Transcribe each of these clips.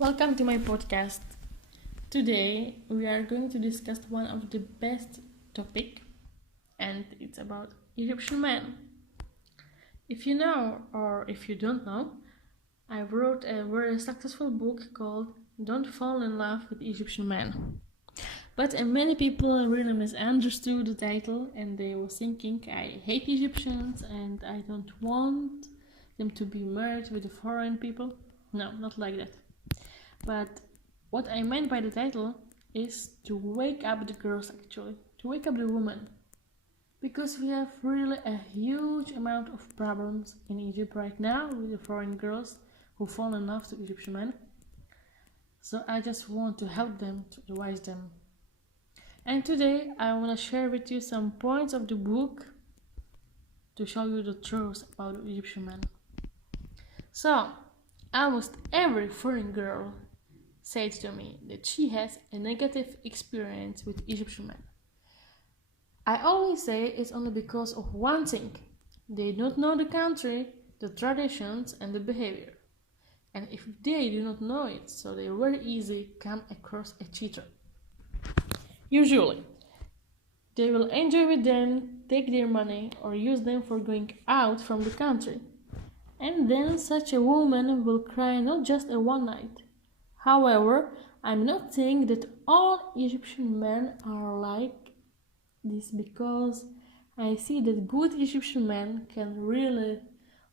Welcome to my podcast. Today we are going to discuss one of the best topic, and it's about Egyptian men. If you know or if you don't know, I wrote a very successful book called Don't Fall in Love with Egyptian Men. But many people really misunderstood the title and they were thinking I hate Egyptians and I don't want them to be married with the foreign people. No, not like that. But what I meant by the title is to wake up the girls, actually, to wake up the women. Because we have really a huge amount of problems in Egypt right now with the foreign girls who fall in love to Egyptian men. So I just want to help them, to advise them. And today I want to share with you some points of the book to show you the truth about the Egyptian men. So, almost every foreign girl said to me that she has a negative experience with Egyptian men. I always say it's only because of one thing. They don't know the country, the traditions and the behavior. And if they do not know it, so they very easily come across a cheater. Usually, they will enjoy with them, take their money or use them for going out from the country. And then such a woman will cry not just a one night. However, I'm not saying that all Egyptian men are like this because I see that good Egyptian man can really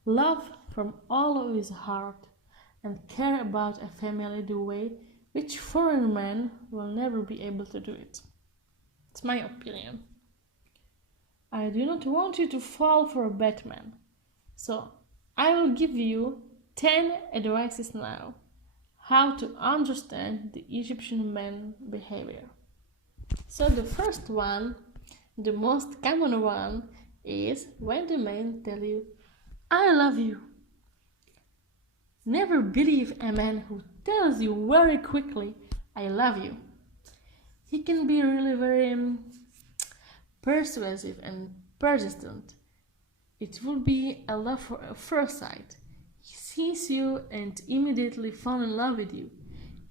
love from all of his heart and care about a family the way which foreign men will never be able to do it. It's my opinion. I do not want you to fall for a bad man. So I will give you 10 advices now how to understand the Egyptian man behavior. So the first one, the most common one, is when the men tell you, I love you. Never believe a man who tells you very quickly, I love you. He can be really very persuasive and persistent. It will be a love at first sight. He sees you and immediately falls in love with you.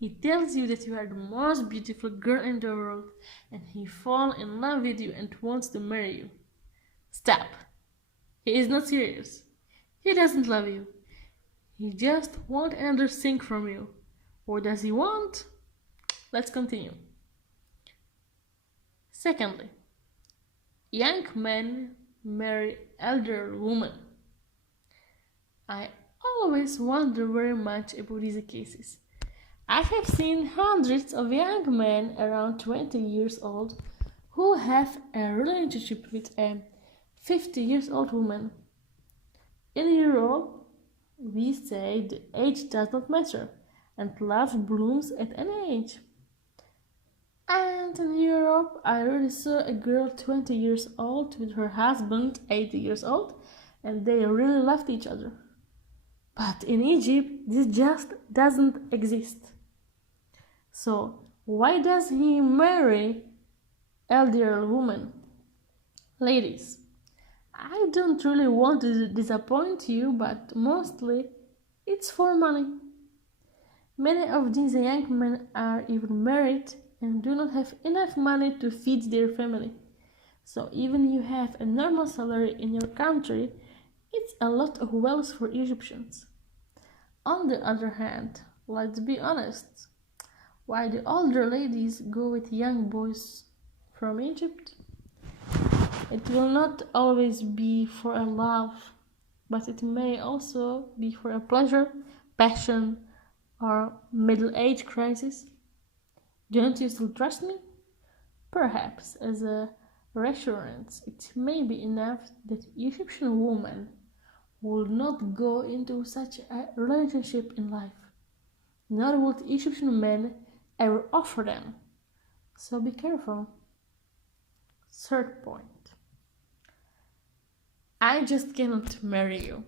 He tells you that you are the most beautiful girl in the world and he falls in love with you and wants to marry you. Stop. He is not serious. He doesn't love you. He just wants another thing from you. What does he want? Let's continue. Secondly, young men marry elder women. I always wonder very much about these cases. I have seen hundreds of young men around 20 years old who have a relationship with a 50 years old woman. In Europe, we say the age does not matter and love blooms at any age. And in Europe, I really saw a girl 20 years old with her husband 80 years old and they really loved each other. But in Egypt, this just doesn't exist. So, why does he marry elder women? Ladies, I don't really want to disappoint you, but mostly it's for money. Many of these young men are even married and do not have enough money to feed their family. So even you have a normal salary in your country, it's a lot of wealth for Egyptians. On the other hand, let's be honest, why the older ladies go with young boys from Egypt? It will not always be for a love, but it may also be for a pleasure, passion, or middle-age crisis. Don't you still trust me? Perhaps as a reassurance, it may be enough that Egyptian women will not go into such a relationship in life, nor would Egyptian men ever offer them. So be careful. Third point. I just cannot marry you.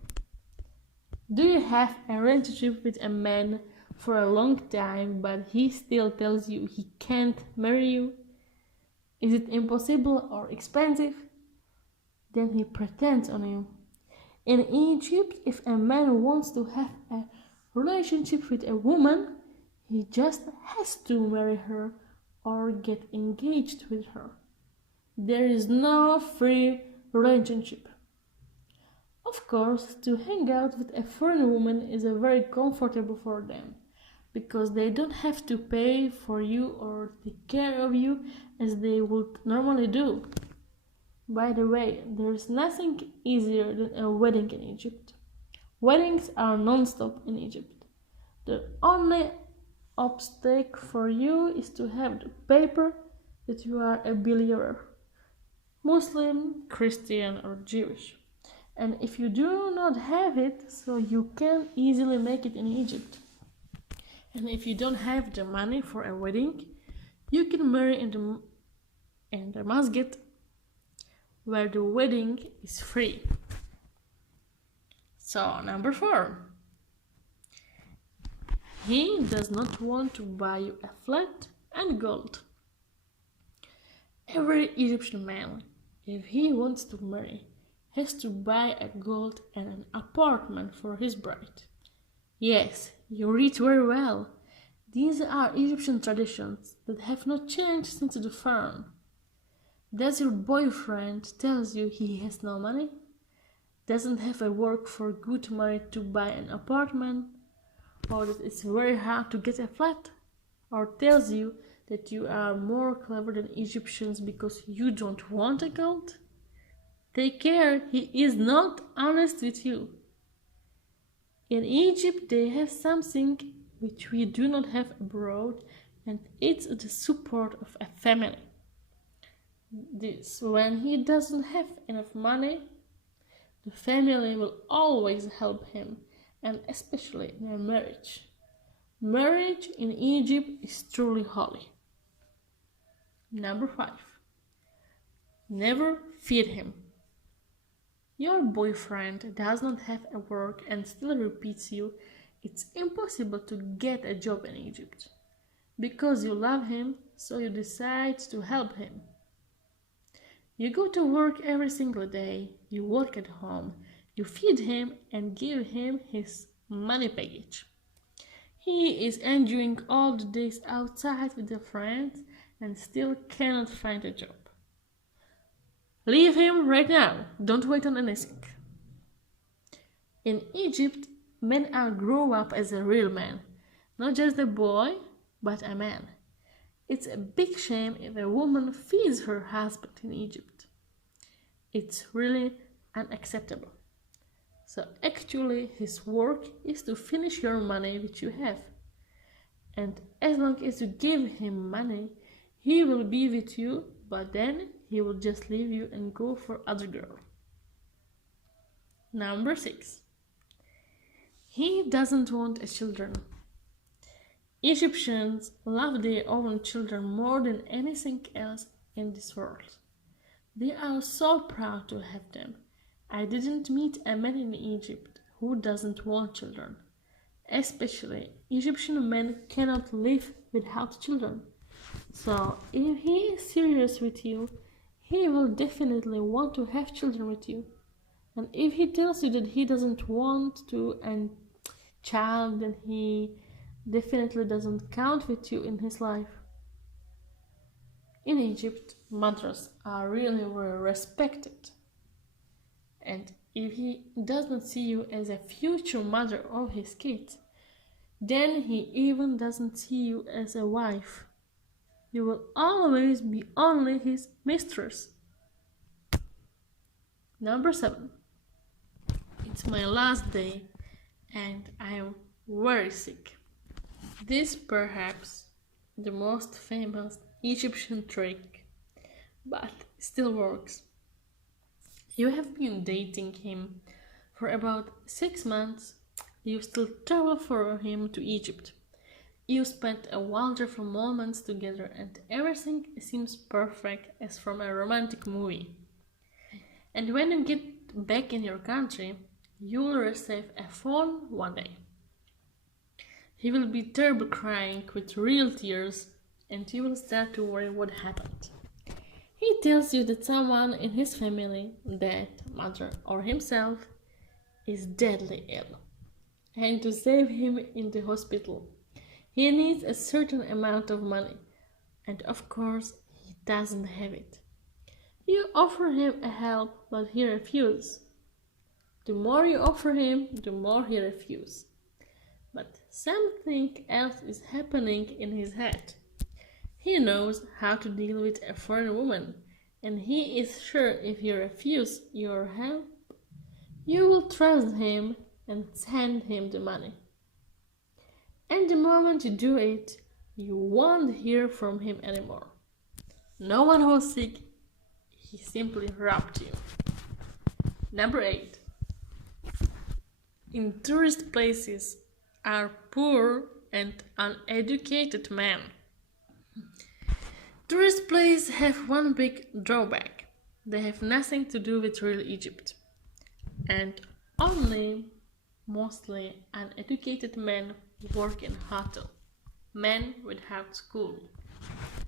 Do you have a relationship with a man for a long time, but he still tells you he can't marry you? Is it impossible or expensive? Then he pretends on you. In Egypt, if a man wants to have a relationship with a woman, He just has to marry her or get engaged with her. There is no free relationship. Of course, to hang out with a foreign woman is very comfortable for them because they don't have to pay for you or take care of you as they would normally do. By the way, there's nothing easier than a wedding in Egypt. Weddings are non-stop in Egypt. The only obstacle for you is to have the paper that you are a believer, Muslim, Christian, or Jewish. And if you do not have it, so you can easily make it in Egypt. And if you don't have the money for a wedding, you can marry in the masjid where the wedding is free. So, number 4. He does not want to buy you a flat and gold. Every Egyptian man, if he wants to marry, has to buy a gold and an apartment for his bride. Yes, you read very well. These are Egyptian traditions that have not changed since the pharaoh. Does your boyfriend tells you he has no money? Doesn't have a work for good money to buy an apartment? Or that it's very hard to get a flat? Or tells you that you are more clever than Egyptians because you don't want a gold? Take care, he is not honest with you. In Egypt, they have something which we do not have abroad, and it's the support of a family. This, when he doesn't have enough money, the family will always help him, and especially in a marriage. Marriage in Egypt is truly holy. Number 5. Never feed him. Your boyfriend does not have a work and still repeats you, it's impossible to get a job in Egypt. Because you love him, so you decide to help him. You go to work every single day, you work at home, you feed him and give him his money package. He is enjoying all the days outside with their friends and still cannot find a job. Leave him right now. Don't wait on anything. In Egypt, men are grow up as a real man, not just a boy, but a man. It's a big shame if a woman feeds her husband in Egypt. It's really unacceptable. So actually, his work is to finish your money which you have. And as long as you give him money, he will be with you, but then he will just leave you and go for other girl. Number 6. He doesn't want a children. Egyptians love their own children more than anything else in this world. They are so proud to have them. I didn't meet a man in Egypt who doesn't want children. Especially, Egyptian men cannot live without children. So, if he is serious with you, he will definitely want to have children with you. And if he tells you that he doesn't want to and child, then he definitely doesn't count with you in his life. In Egypt, mothers are really very respected. And if he does not see you as a future mother of his kids, then he even doesn't see you as a wife. You will always be only his mistress. Number 7. It's my last day and I am very sick. This perhaps the most famous Egyptian trick, but still works. You have been dating him for about 6 months. You still travel for him to Egypt. You spent a wonderful moments together and everything seems perfect as from a romantic movie. And when you get back in your country, you will receive a phone one day. He will be terrible crying with real tears and you will start to worry what happened. He tells you that someone in his family, dad, mother or himself, is deadly ill and to save him in the hospital. He needs a certain amount of money, and of course he doesn't have it. You offer him a help, but he refuses. The more you offer him, the more he refuses. But something else is happening in his head. He knows how to deal with a foreign woman, and he is sure if you refuse your help, you will trust him and send him the money. And the moment you do it, you won't hear from him anymore. No one was sick, he simply robbed you. Number 8. In tourist places are poor and uneducated men. Tourist places have one big drawback. They have nothing to do with real Egypt. And only mostly uneducated men work in hotel. Men without school.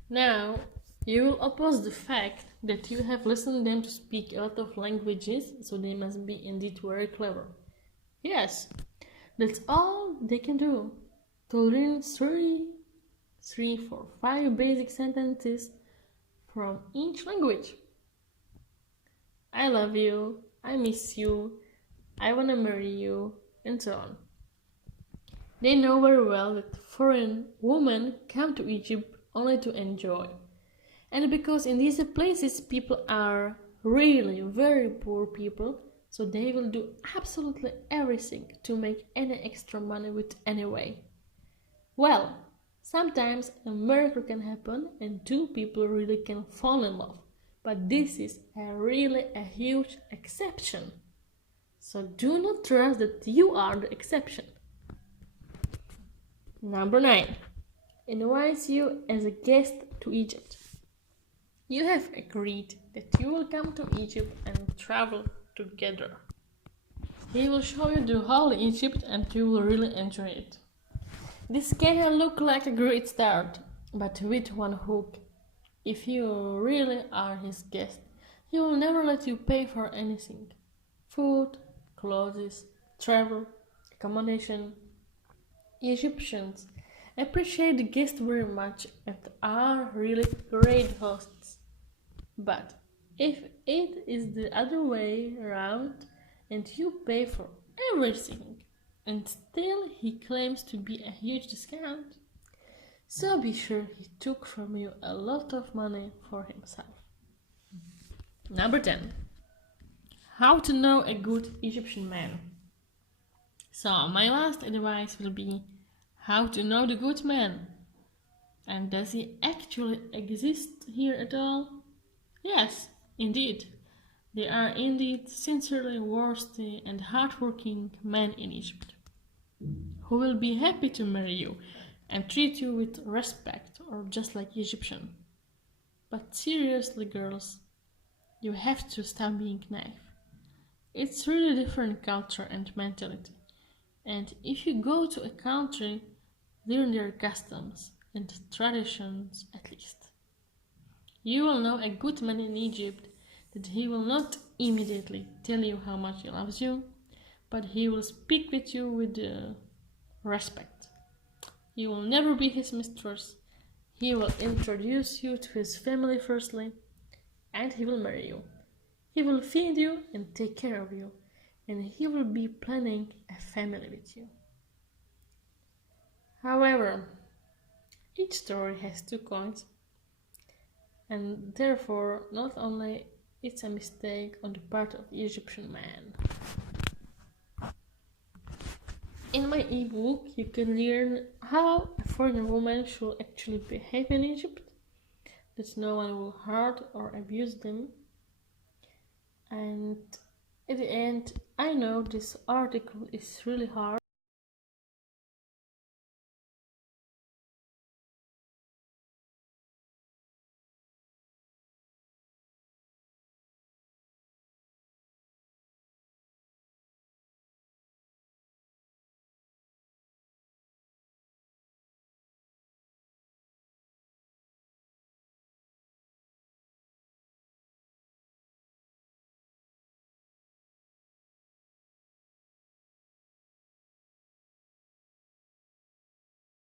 Now, you will oppose the fact that you have listened to them to speak a lot of languages, so they must be indeed very clever. Yes, that's all they can do. To learn 3, 4, 5 basic sentences from each language. I love you, I miss you, I wanna marry you, and so on. They know very well that foreign women come to Egypt only to enjoy. And because in these places people are really very poor people, so they will do absolutely everything to make any extra money with any way. Well, sometimes a miracle can happen and 2 people really can fall in love, but this is really a huge exception. So do not trust that you are the exception. Number 9. Invites you as a guest to Egypt. You have agreed that you will come to Egypt and travel together. He will show you the whole Egypt and you will really enjoy it. This can look like a great start, but with one hook. If you really are his guest, he will never let you pay for anything. Food, clothes, travel, accommodation. Egyptians appreciate the guests very much and are really great hosts. But if it is the other way around and you pay for everything and still he claims to be a huge discount, so be sure he took from you a lot of money for himself. Number 10. How to know a good Egyptian man. So my last advice will be how to know the good man. And does he actually exist here at all? Yes, indeed. There are indeed sincerely worthy and hardworking men in Egypt who will be happy to marry you and treat you with respect or just like Egyptian. But seriously, girls, you have to stop being naive. It's really different culture and mentality. And if you go to a country, learn their customs and traditions at least. You will know a good man in Egypt that he will not immediately tell you how much he loves you, but he will speak with you with respect. You will never be his mistress. He will introduce you to his family firstly, and he will marry you. He will feed you and take care of you, and he will be planning a family with you. However, each story has 2 coins, and therefore not only it's a mistake on the part of the Egyptian man. In my ebook, you can learn how a foreign woman should actually behave in Egypt, that no one will hurt or abuse them. And at the end, I know this article is really hard.